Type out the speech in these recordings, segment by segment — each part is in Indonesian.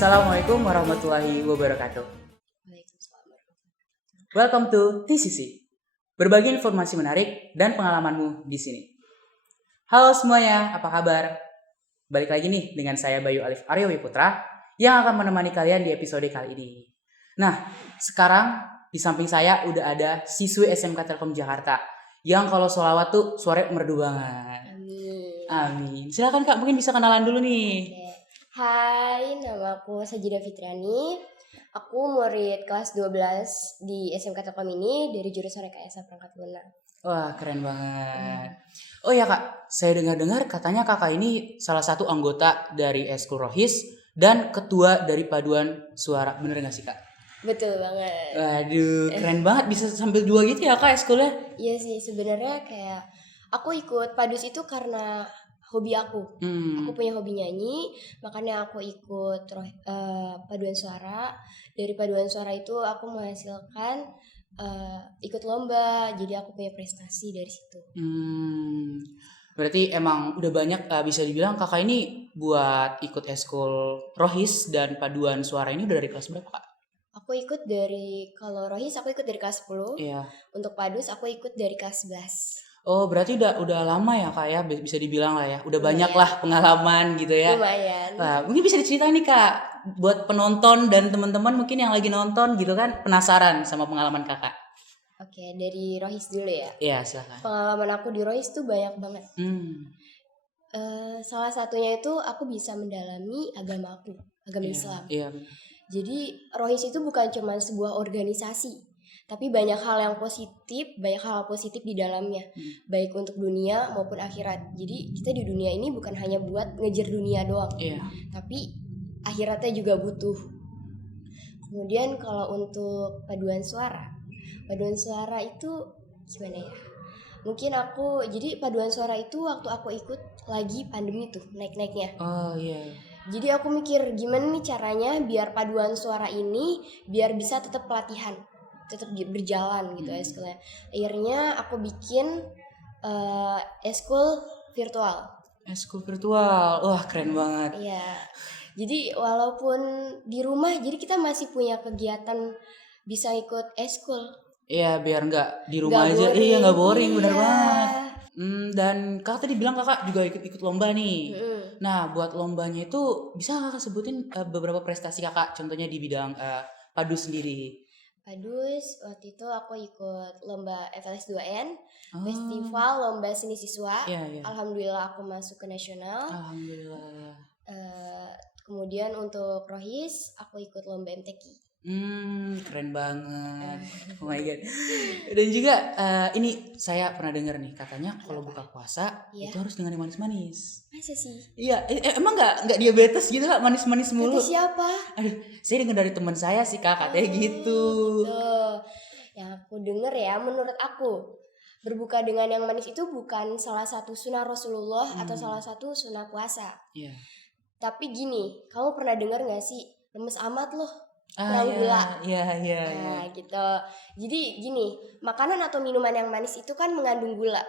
Assalamualaikum warahmatullahi wabarakatuh. Waalaikumsalam warahmatullahi wabarakatuh. Welcome to TCC. Berbagi informasi menarik dan pengalamanmu di sini. Halo semuanya, apa kabar? Balik lagi nih dengan saya Bayu Alif Aryo Wiputra yang akan menemani kalian di episode kali ini. Nah, sekarang di samping saya udah ada siswi SMK Telkom Jakarta yang kalau sholawat tuh suaranya merdu banget. Amin. Silakan Kak, mungkin bisa kenalan dulu nih. Oke. Hai, nama aku Sajidah Fitriani. Aku murid kelas 12 di SMK Telkom ini dari jurusan Rekayasa Perangkat Lunak. Wah, keren banget. Oh ya Kak, saya dengar-dengar katanya kakak ini salah satu anggota dari Eskul Rohis dan ketua dari Paduan Suara. Bener gak sih Kak? Betul banget. Waduh, keren banget bisa sambil dua gitu ya Kak eskulnya. Iya sih, sebenarnya kayak aku ikut Padus itu karena hobi aku. Aku punya hobi nyanyi, makanya aku ikut Paduan Suara. Dari Paduan Suara itu aku menghasilkan ikut lomba, jadi aku punya prestasi dari situ. Berarti emang udah banyak bisa dibilang kakak ini buat ikut Eskul Rohis dan Paduan Suara ini udah dari kelas berapa Kak? Aku ikut kalau Rohis aku ikut dari kelas 10. Iya. Untuk Padus aku ikut dari kelas 11. Oh, berarti udah lama ya Kak ya, bisa dibilang lah ya. Udah Lumayan. banyak lah pengalaman gitu ya. Lumayan. Nah, mungkin bisa diceritain nih Kak, buat penonton dan teman-teman mungkin yang lagi nonton gitu kan penasaran sama pengalaman Kakak. Oke, dari Rohis dulu ya. Iya, silakan. Pengalaman aku di Rohis tuh banyak banget. Salah satunya itu aku bisa mendalami agama Islam. Iya. Jadi Rohis itu bukan cuma sebuah organisasi, tapi banyak hal positif di dalamnya, baik untuk dunia maupun akhirat. Jadi kita di dunia ini bukan hanya buat ngejar dunia doang, tapi akhiratnya juga butuh. Kemudian kalau untuk paduan suara itu gimana ya? Mungkin jadi paduan suara itu waktu aku ikut lagi pandemi tuh naik-naiknya. Oh iya. Jadi aku mikir gimana nih caranya biar paduan suara ini biar bisa tetap pelatihan, tetap berjalan gitu eskulnya. Akhirnya aku bikin eskul virtual. Eskul virtual, wah keren banget. Iya. Jadi walaupun di rumah, jadi kita masih punya kegiatan bisa ikut eskul. Iya, biar nggak di rumah aja. Iya, nggak boring, bener banget. Dan kakak tadi bilang kakak juga ikut lomba nih. Nah, buat lombanya itu bisa kakak sebutin beberapa prestasi kakak, contohnya di bidang Padus sendiri. Padus, waktu itu aku ikut lomba FLS 2N, festival lomba seni siswa. Iya. Alhamdulillah aku masuk ke nasional. Alhamdulillah. Kemudian untuk Rohis, aku ikut lomba MTQ. Keren banget. Oh my god. Dan juga ini saya pernah dengar nih katanya kalau buka puasa itu harus dengan yang manis-manis. Masa sih? Iya, emang nggak diabetes gitu Kak, manis-manis mulu? Kata siapa? Aduh, saya dengar dari teman saya sih Kak, katanya gitu. Gitu. Yang aku dengar ya, menurut aku berbuka dengan yang manis itu bukan salah satu sunnah Rasulullah atau salah satu sunnah puasa. Iya. Tapi gini, kamu pernah dengar nggak sih lemes amat loh? Gula. Iya. Nah, gitu. Jadi gini, makanan atau minuman yang manis itu kan mengandung gula.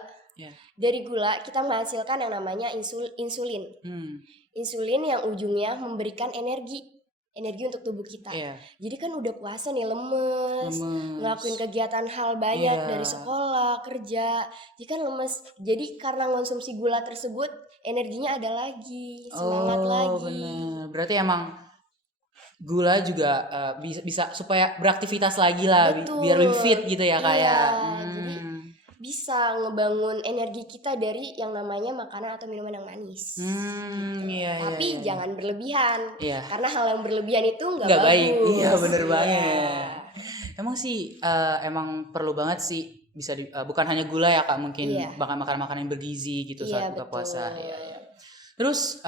Dari gula kita menghasilkan yang namanya insulin. Insulin yang ujungnya memberikan energi untuk tubuh kita. Jadi kan udah puasa nih lemes. Ngelakuin kegiatan hal banyak dari sekolah, kerja. Jadi kan lemes. Jadi karena konsumsi gula tersebut energinya ada lagi, semangat lagi. Bener. Berarti emang gula juga bisa supaya beraktivitas lagi lah. Betul. Biar lebih fit gitu ya Kak ya. Jadi bisa ngebangun energi kita dari yang namanya makanan atau minuman yang manis. Tapi jangan berlebihan. Karena hal yang berlebihan itu nggak baik. Iya, bener banget. Emang sih emang perlu banget sih bisa bukan hanya gula ya Kak, mungkin makanan-makanan yang bergizi gitu saat buka puasa. Terus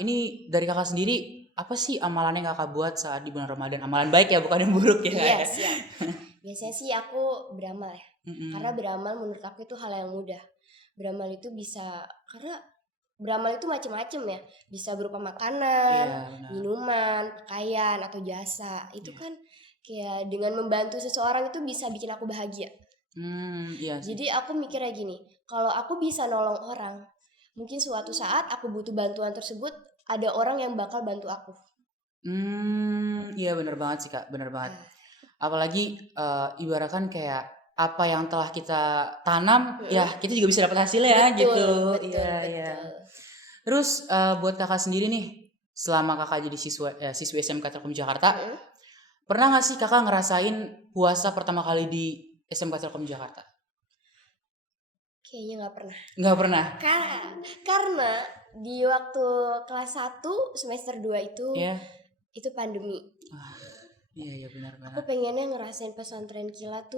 ini dari kakak sendiri apa sih amalan yang kakak buat saat di bulan Ramadan? Amalan baik ya, bukan yang buruk ya? Yes. Biasanya sih aku beramal ya. Karena beramal menurut aku itu hal yang mudah. Beramal itu karena beramal itu macam-macam ya. Bisa berupa makanan, minuman, pakaian atau jasa. Itu kan kayak dengan membantu seseorang itu bisa bikin aku bahagia. Jadi aku mikirnya gini, kalau aku bisa nolong orang, mungkin suatu saat aku butuh bantuan tersebut, ada orang yang bakal bantu aku. Iya bener banget sih Kak, bener banget. Ah, Apalagi ibaratkan kayak apa yang telah kita tanam, ya mm-mm. kita juga bisa dapat hasilnya ya Betul, gitu. betul, Iya, iya. betul. Terus buat Kakak sendiri nih, selama Kakak jadi siswi SMK Telkom Jakarta, Mm-mm. pernah nggak sih Kakak ngerasain puasa pertama kali di SMK Telkom Jakarta? Kayaknya nggak pernah. Nggak pernah. Karena di waktu kelas 1 semester 2 Ya. itu pandemi. Iya, iya benar Aku benar. pengennya ngerasain pesantren kilat,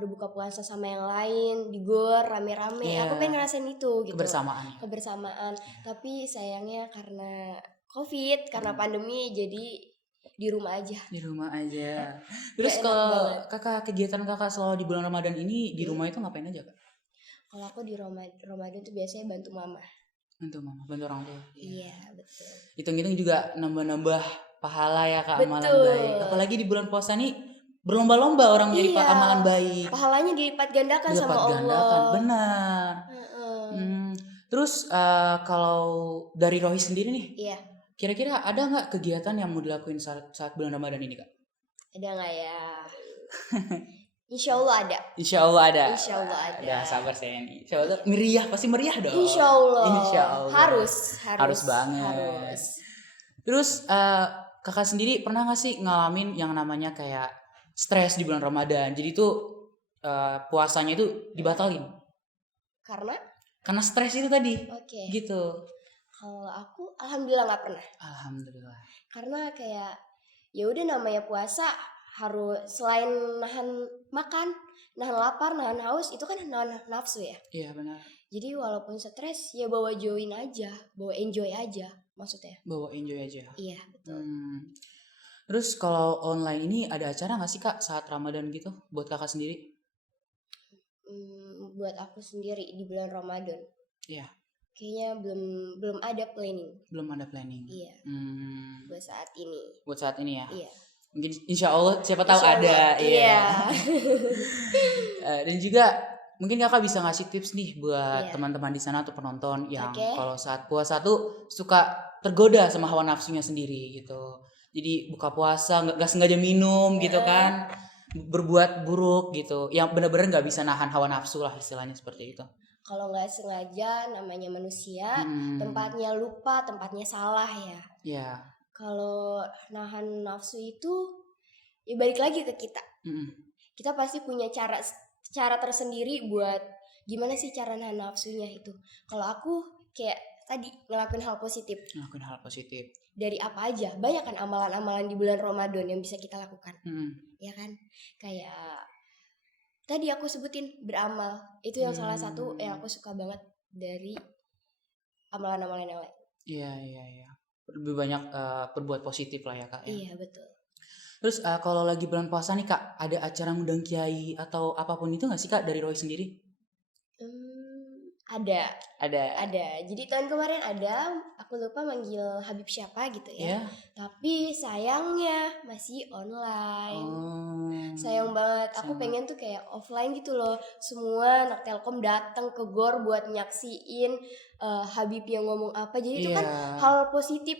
berbuka puasa sama yang lain, di gor rame-rame. Iya, Aku pengen ngerasain itu gitu. kebersamaan ya. Kebersamaan. Tapi sayangnya karena COVID, karena pandemi jadi di rumah aja. Di rumah aja. Gak Terus enak kalau banget. Kakak kegiatan Kakak selama di bulan Ramadan ini di rumah itu ngapain aja Kak? Kalau aku di Ramadan tuh biasanya bantu mama. Bantu mama, bantu orang tua. Iya, betul. Hitung-hitung juga nambah-nambah pahala ya Kak, amalan Betul. baik. Apalagi di bulan puasa nih berlomba-lomba orang nyari Iya. amalan baik. Pahalanya dilipat gandakan sama Dilipat Allah. gandakan, benar. Heeh. Terus kalau dari Rohi sendiri nih, Iya, kira-kira ada nggak kegiatan yang mau dilakuin saat bulan Ramadan ini Kak? ada nggak ya? Insya Allah ada. Insya Allah ada. Insya Allah ada. Ada, sabar saya nih. Insya Allah meriah, pasti meriah dong. Insya Allah. Insya Allah. Harus banget. Harus. Terus kakak sendiri pernah nggak sih ngalamin yang namanya kayak stres di bulan Ramadan? Jadi tuh puasanya itu dibatalin Karena stres itu tadi. oke. Gitu. Kalau aku alhamdulillah nggak pernah. Alhamdulillah. Karena kayak ya udah namanya puasa harus selain nahan makan, nahan lapar, nahan haus itu kan nahan nafsu ya. Iya benar. Jadi walaupun stres ya bawa join aja, bawa enjoy aja maksudnya. Bawa enjoy aja. Iya, betul. Terus kalau online ini ada acara nggak sih Kak saat Ramadan gitu buat kakak sendiri? Buat aku sendiri di bulan Ramadan. Iya. Kayaknya belum ada planning. Belum ada planning. Iya. Buat saat ini. Buat saat ini ya. Iya. Mungkin insya Allah siapa tahu Insya Allah, ada. iya. Dan juga mungkin kakak bisa ngasih tips nih buat Iya. teman-teman di sana atau penonton yang Oke. kalau saat puasa tuh suka tergoda sama hawa nafsunya sendiri gitu. Jadi buka puasa nggak sengaja minum gitu kan, berbuat buruk gitu. Yang benar-benar nggak bisa nahan hawa nafsu lah istilahnya seperti itu. Kalau nggak sengaja namanya manusia, tempatnya lupa, tempatnya salah ya. Iya. Kalau nahan nafsu itu ya balik lagi ke kita. Kita pasti punya cara tersendiri buat gimana sih cara nahan nafsunya itu. Kalau aku kayak tadi ngelakuin hal positif. Ngelakuin hal positif. Dari apa aja? Banyak kan amalan-amalan di bulan Ramadan yang bisa kita lakukan. Ya kan? Kayak tadi aku sebutin beramal. Itu yang salah satu yang aku suka banget dari amalan-amalan yang lain. Iya. Lebih banyak berbuat positif lah ya Kak ya. Iya, betul. Terus kalau lagi bulan puasa nih Kak, ada acara ngundang kiai atau apapun itu nggak sih Kak dari Roy sendiri? Ada. Jadi tahun kemarin ada, aku lupa manggil Habib siapa gitu ya. Yeah. Tapi sayangnya masih online. Sayang banget. Aku pengen tuh kayak offline gitu loh. Semua anak Telkom datang ke GOR buat nyaksiin Habib yang ngomong apa. Jadi itu kan hal positif.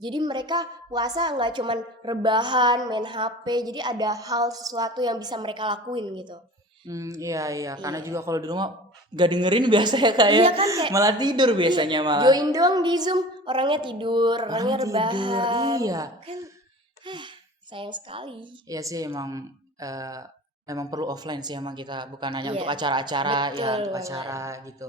Jadi mereka puasa nggak cuman rebahan, main HP. Jadi ada hal sesuatu yang bisa mereka lakuin gitu. Iya. Karena juga kalau di rumah gak dengerin biasa ya Kak ya. Iya kan kayak malah tidur biasanya malah. Join doang di Zoom, orangnya tidur, orangnya rebahan. Iya. Kan sayang sekali. Iya sih emang perlu offline sih emang kita, bukan hanya untuk acara-acara ya, untuk acara gitu.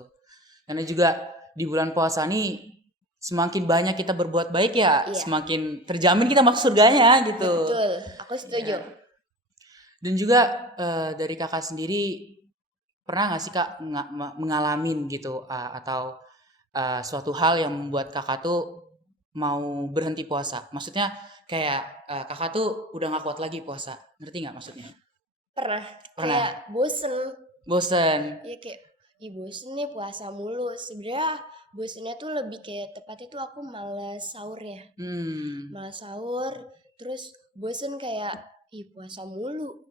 Karena juga di bulan puasa nih semakin banyak kita berbuat baik ya, semakin terjamin kita masuk surganya gitu. Betul, aku setuju. Dan juga dari kakak sendiri pernah nggak sih Kak mengalamin gitu atau suatu hal yang membuat kakak tuh mau berhenti puasa? Maksudnya kayak kakak tuh udah nggak kuat lagi puasa, ngerti nggak maksudnya? Pernah. Kayak bosen. Ya kayak bosen nih puasa mulu. Sebenarnya bosennya tuh lebih kayak tepatnya tuh aku malas sahur ya. Malas sahur, terus bosen kayak puasa mulu.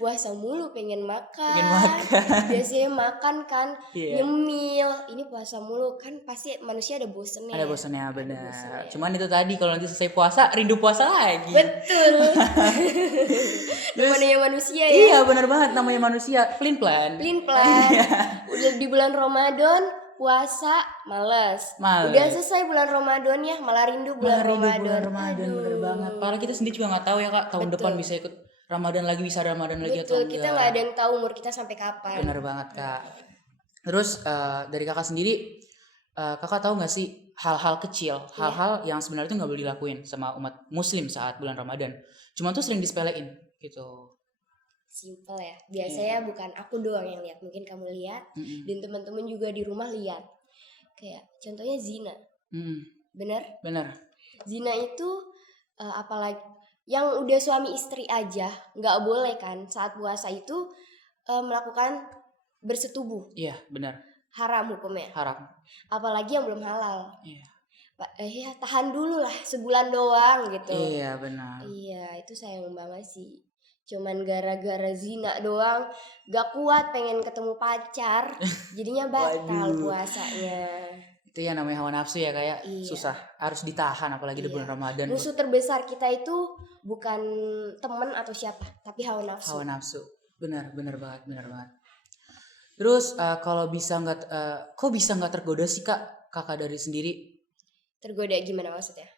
Puasa mulu pengen Pengen makan. makan. Biasanya makan kan Iya. nyemil. Ini puasa mulu kan pasti manusia ada bosennya. Ada ya. bosannya Ada benar. bosennya. Cuman itu tadi kalau nanti selesai puasa rindu puasa lagi. Betul. Terus, Namanya manusia ya. iya benar banget namanya manusia. Pelin plan. Pelin-pelan. Udah di bulan Ramadan puasa males. Udah selesai bulan Ramadannya malah rindu bulan Ramadan. Bener banget. Padahal kita sendiri juga nggak tahu ya kak tahun Betul. depan bisa ikut Ramadan lagi, bisa Ramadan lagi atau Betul, enggak. kita nggak ada yang tahu umur kita sampai kapan. Bener banget kak. Terus dari kakak sendiri, kakak tahu nggak sih hal-hal kecil, hal-hal yang sebenarnya tuh nggak boleh dilakuin sama umat Muslim saat bulan Ramadan. Cuma tuh sering disepelein gitu. Simple ya. Biasanya bukan aku doang yang lihat, mungkin kamu lihat dan teman-teman juga di rumah lihat. Kayak contohnya zina. Bener? Bener. Zina itu apalagi yang udah suami istri aja nggak boleh kan saat puasa itu melakukan bersetubuh. Iya benar. Haram hukumnya. Haram. Apalagi yang belum halal. Iya. Ya tahan dulu lah sebulan doang gitu. Iya benar. Iya itu sayang banget sih. Cuman gara-gara zina doang gak kuat pengen ketemu pacar jadinya batal puasanya. Itu ya namanya hawa nafsu ya kayak Iya. susah, harus ditahan apalagi di bulan Ramadan. Musuh terbesar kita itu bukan teman atau siapa tapi hawa nafsu. Hawa nafsu. Benar banget. Terus kalau bisa nggak kok bisa nggak tergoda sih kakak dari sendiri? Tergoda gimana maksudnya?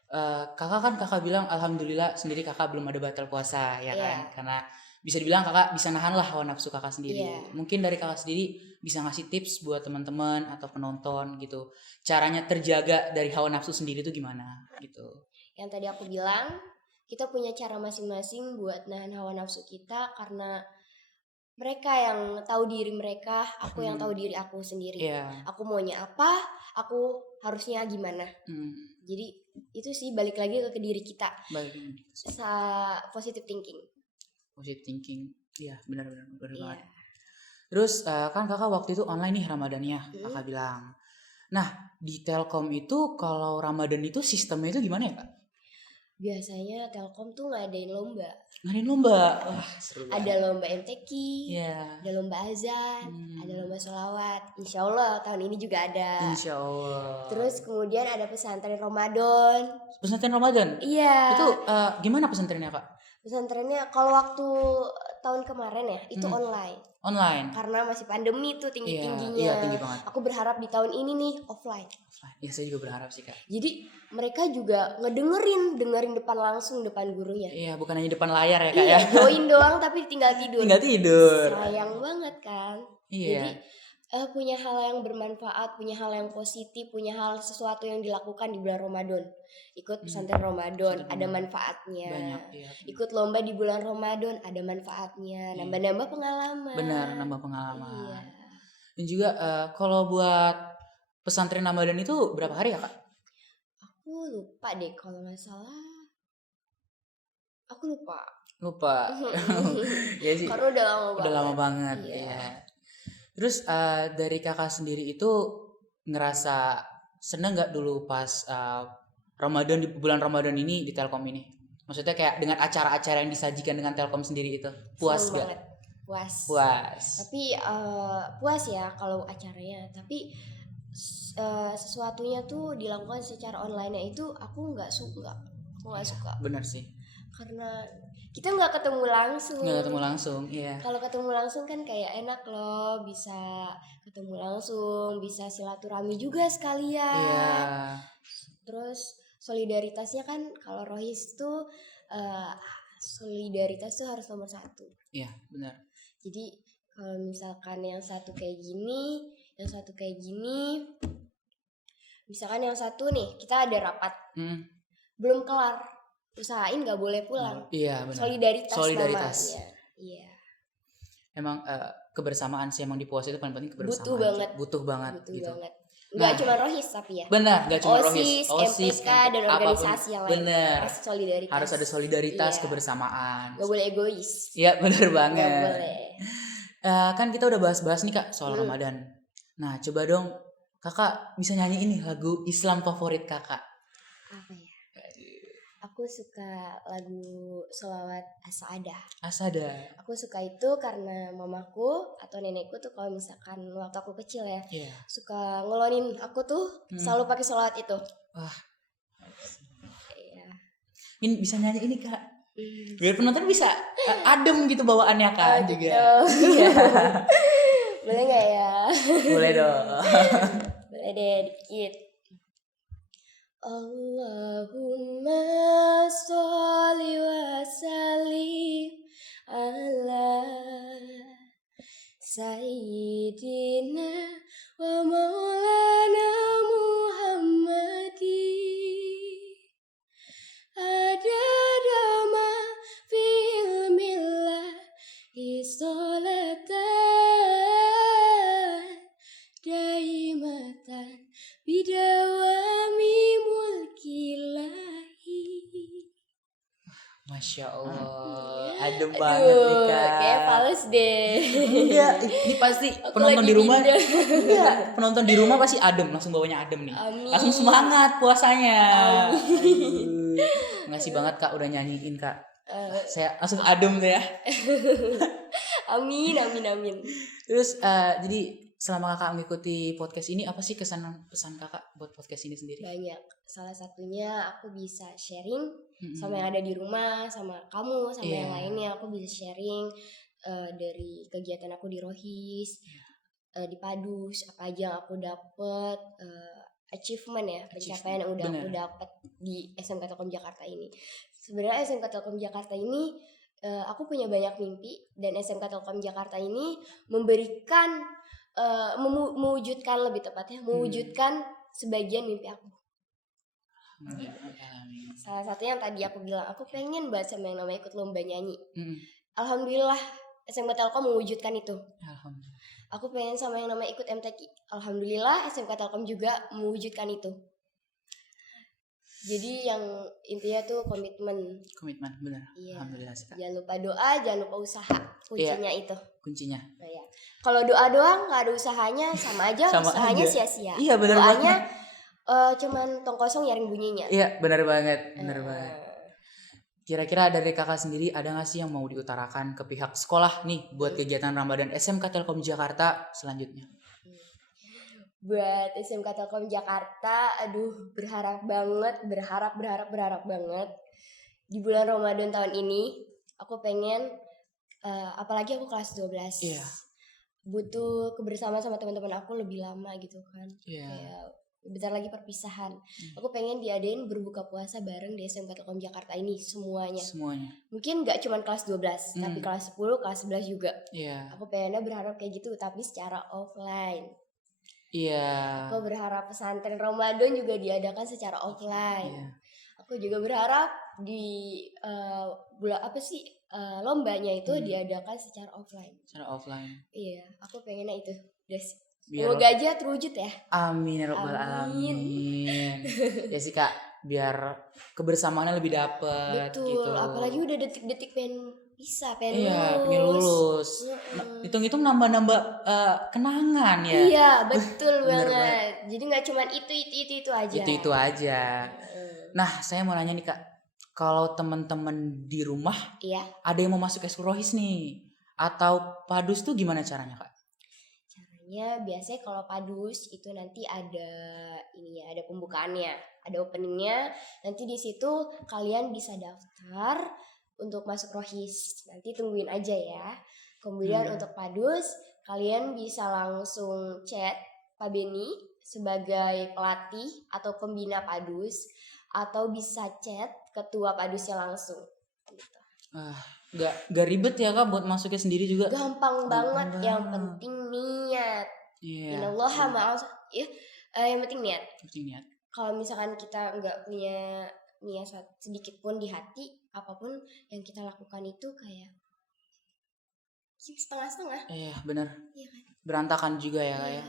Kakak bilang alhamdulillah sendiri kakak belum ada batal puasa ya kan, karena bisa dibilang kakak bisa nahan lah hawa nafsu kakak sendiri. Mungkin dari kakak sendiri bisa ngasih tips buat teman-teman atau penonton gitu, caranya terjaga dari hawa nafsu sendiri itu gimana gitu. Yang tadi aku bilang kita punya cara masing-masing buat nahan hawa nafsu kita, karena mereka yang tahu diri mereka, aku yang tahu diri aku sendiri. Aku maunya apa, aku harusnya gimana. Jadi itu sih balik lagi ke diri kita. Positive thinking. Iya benar banget. Terus kan kakak waktu itu online nih Ramadannya, kakak bilang. Nah di Telkom itu kalau Ramadan itu sistemnya itu gimana ya kak? Biasanya Telkom tuh ngadain lomba. Wah seru banget. Ada lomba MTQ, ada lomba azan, ada lomba sholawat. Insya Allah tahun ini juga ada. Insya Allah. Terus kemudian ada pesantren Ramadan. Pesantren Ramadan? Iya. Itu gimana pesantrennya kak? Pesantrennya kalau waktu tahun kemarin ya itu online. Karena masih pandemi tuh tinggi-tingginya. Iya tinggi banget. Aku berharap di tahun ini nih offline. Ya saya juga berharap sih kak. Jadi mereka juga dengerin depan langsung depan gurunya. Iya bukan hanya depan layar ya kak ya. ya. Join doang tapi tinggal tidur. Sayang banget kan. Iya. Jadi punya hal yang bermanfaat, punya hal yang positif, punya hal sesuatu yang dilakukan di bulan Ramadan. Ikut pesantren Ramadan ada manfaatnya. Banyak, iya. Ikut lomba di bulan Ramadan ada manfaatnya. Nambah-nambah pengalaman. Benar, nambah pengalaman. Iya. Dan juga kalau buat pesantren Ramadan itu berapa hari ya kak? Aku lupa deh kalau nggak salah. Aku lupa. Ya sih. Karena udah lama banget. Iya. Terus dari kakak sendiri itu ngerasa seneng nggak dulu pas Ramadan di bulan Ramadan ini di Telkom ini? Maksudnya kayak dengan acara-acara yang disajikan dengan Telkom sendiri itu puas gak? Puas. Tapi puas ya kalau acaranya. Tapi sesuatunya tuh dilakukan secara online-nya itu aku nggak suka. Benar sih. Karena kita nggak ketemu langsung. Iya. Kalau ketemu langsung kan kayak enak loh, bisa ketemu langsung, bisa silaturahmi juga sekalian. Iya. Terus solidaritasnya kan kalau Rohis tuh solidaritas tuh harus nomor 1. Iya benar. Jadi kalau misalkan yang satu kayak gini, misalkan yang satu nih kita ada rapat, belum kelar. Usahain nggak boleh pulang. Iya benar. Solidaritas. Iya. Emang kebersamaan sih emang di puasa itu paling penting kebersamaan. Butuh banget. Nggak cuma Rohis tapi ya. Benar, nggak cuma Rohis. OSIS, MPK dan organisasi yang lain. Benar. Harus ada solidaritas, kebersamaan. Nggak boleh egois. Iya benar banget. Nggak boleh. Kan kita udah bahas-bahas nih kak soal Ramadan. Nah coba dong kakak bisa nyanyi ini lagu Islam favorit kakak. Apa ya? Aku suka lagu Sholawat As-Sa'adah. Asada. Aku suka itu karena mamaku atau nenekku tuh kalau misalkan waktu aku kecil ya, Iya. suka ngelonin aku tuh selalu pakai sholawat itu. Wah, Iya. ini bisa nyanyi ini Kak. Biar penonton bisa adem gitu bawaannya kan Oh, juga. gitu. Iya. Boleh nggak ya? Boleh dong. Boleh deh dikit. Allahumma sholli wa sallim ala sayyidina wa maulana Muhammadin adada ma fil millahi sholatan daimatan bidawami mulkilahi. Masya Allah, adem banget nih Kak. Kayak fals deh. Enggak, ini pasti Aku penonton lagi di rumah. minder. Enggak, penonton di rumah pasti adem, langsung bawanya adem nih. Amin. Langsung semangat puasanya. Amin. Makasih banget Kak udah nyanyiin Kak. Eh, Saya langsung adem deh ya. amin, amin, amin. Terus jadi selama Kakak mengikuti podcast ini apa sih pesan Kakak buat podcast ini sendiri? Banyak. Salah satunya aku bisa sharing sama yang ada di rumah, sama kamu, sama yang lainnya. Aku bisa sharing dari kegiatan aku di Rohis, di Padus, apa aja yang aku dapet, achievement ya, pencapaian yang udah aku dapet di SMK Telkom Jakarta ini. Sebenarnya SMK Telkom Jakarta ini aku punya banyak mimpi, dan SMK Telkom Jakarta ini memberikan mewujudkan, lebih tepatnya mewujudkan sebagian mimpi aku. Salah satunya yang tadi aku bilang, aku pengen banget sama yang namanya ikut lomba nyanyi. Alhamdulillah SMK Telkom mewujudkan itu. Alhamdulillah. Aku pengen sama yang namanya ikut MTQ. Alhamdulillah SMK Telkom juga mewujudkan itu. Jadi yang intinya tuh komitmen. Komitmen, benar. Iya. Alhamdulillah sih Kak. Jangan lupa doa, jangan lupa usaha. Kuncinya itu. Kuncinya. Nah, ya. Kalau doa doang nggak ada usahanya, sama aja. Sama usahanya aja. sia-sia. Iya, benar Doanya banget. cuman tong kosong nyaring bunyinya. Iya, benar banget, benar banget. Kira-kira dari Kakak sendiri ada nggak sih yang mau diutarakan ke pihak sekolah nih buat kegiatan Ramadan SMK Telkom Jakarta selanjutnya? Buat SMK Telkom Jakarta, aduh berharap banget di bulan Ramadan tahun ini aku pengen apalagi aku kelas 12. Iya. Butuh kebersamaan sama teman-teman aku lebih lama gitu kan. Iya. Kayak bentar lagi perpisahan. Aku pengen diadain berbuka puasa bareng di SMK Telkom Jakarta ini semuanya. Mungkin gak cuma kelas 12, tapi kelas 10, kelas 11 juga. Iya. Aku pengennya berharap kayak gitu, tapi secara offline. Iya. Aku berharap pesantren Ramadan juga diadakan secara offline. Iya. Aku juga berharap di lombanya itu diadakan secara offline. Secara offline. Iya, aku pengennya itu. Biar semoga aja terwujud ya. Amin ya rabbal alamin. Ya sih Kak, biar kebersamaannya lebih dapet. Betul, gitu. apalagi udah detik-detik pengen lulus. Hitung-hitung nambah-nambah kenangan ya. Iya, betul banget. Jadi nggak cuma itu aja. Itu aja. Nah, saya mau nanya nih Kak, kalau teman-teman di rumah, ada yang mau masuk eskul Rohis nih, atau Padus tuh gimana caranya Kak? Caranya biasanya kalau Padus itu nanti ada ada pembukaannya, ada openingnya. Nanti di situ kalian bisa daftar untuk masuk Rohis. Nanti tungguin aja ya. Kemudian untuk Padus, kalian bisa langsung chat Pak Beni sebagai pelatih atau pembina Padus, atau bisa chat ketua Padusnya langsung. Gitu. Gak ribet ya Kak buat masuknya sendiri juga? Gampang banget, yang penting niat. Innallaha ma'as, yang penting niat. Kalau misalkan kita nggak punya niat sedikit pun di hati, apapun yang kita lakukan itu kayak setengah-setengah. Iya benar. Iya kan? Berantakan juga ya Kak ya.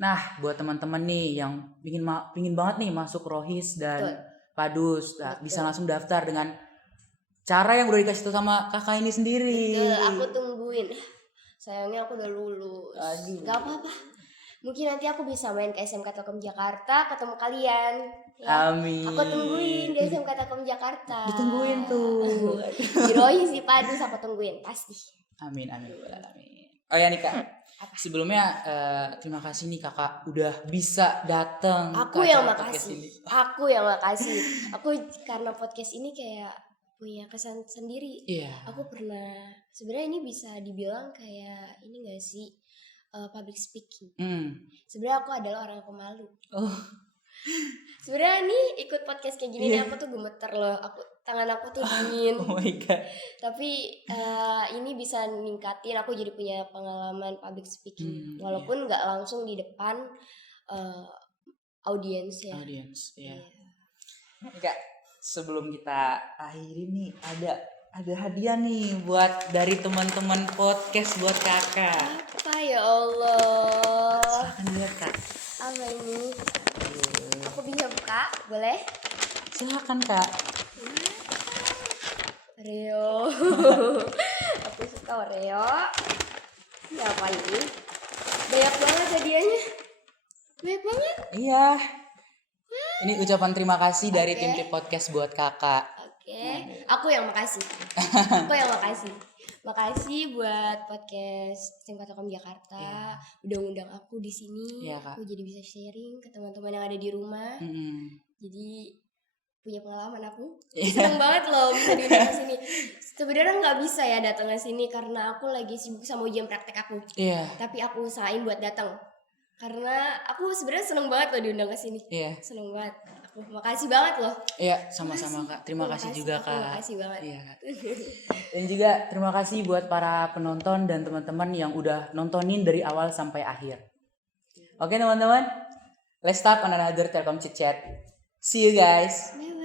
Nah, buat teman-teman nih yang pingin banget nih masuk Rohis dan Padus, bisa langsung daftar dengan cara yang udah dikasih tahu sama kakak ini sendiri. Betul, aku tungguin. Sayangnya aku udah lulus. Aduh. Gak apa-apa. Mungkin nanti aku bisa main ke SMK Telkom Jakarta, ketemu kalian. Ya. Amin. Aku tungguin di SMK Telkom Jakarta. Ditungguin tuh. Di Rohis di Padus aku tungguin pasti. Amin. Oh ya nih Kak, sebelumnya terima kasih nih Kakak udah bisa datang. Aku yang makasih. Aku karena podcast ini kayak punya kesan sendiri. Iya. Aku pernah sebenarnya ini bisa dibilang kayak ini gak sih public speaking. Sebenarnya aku adalah orang pemalu. Oh. Sebenarnya nih ikut podcast kayak gini nih aku tuh gemeter loh. Tangan aku tuh dingin. Oh my god. Tapi ini bisa ningkatin aku jadi punya pengalaman public speaking. Walaupun nggak langsung di depan audiens ya. Audiens, ya. Kak, sebelum kita akhiri nih ada hadiah nih buat dari teman-teman podcast buat Kakak. Apa ya Allah? Silakan lihat Kak. Apa ini? Aku bisa buka, boleh? Silakan Kak. Oreo. Aku suka Oreo. Ini apa ini? Banyak banget hadiahnya. Banyak banget. Iya. Ini ucapan terima kasih dari tim podcast buat Kakak. Oke. Aku yang makasih. Makasih buat podcast SMK Telkom Jakarta udah ngundang aku di sini. Aku jadi bisa sharing ke teman-teman yang ada di rumah. Jadi punya pengalaman aku. Seneng banget loh bisa diundang ke sini. Sebenarnya nggak bisa ya datang ke sini karena aku lagi sibuk sama ujian praktek aku. Tapi aku usahain buat datang. Karena aku sebenarnya seneng banget loh diundang ke sini. Seneng banget. Aku makasih banget loh. Iya, sama-sama Kak. Terima kasih juga Kak. Makasih banget. Iya. Dan juga terima kasih buat para penonton dan teman-teman yang udah nontonin dari awal sampai akhir. Oke teman-teman, let's talk on another Telkom Chit Chat. See you guys. Bye.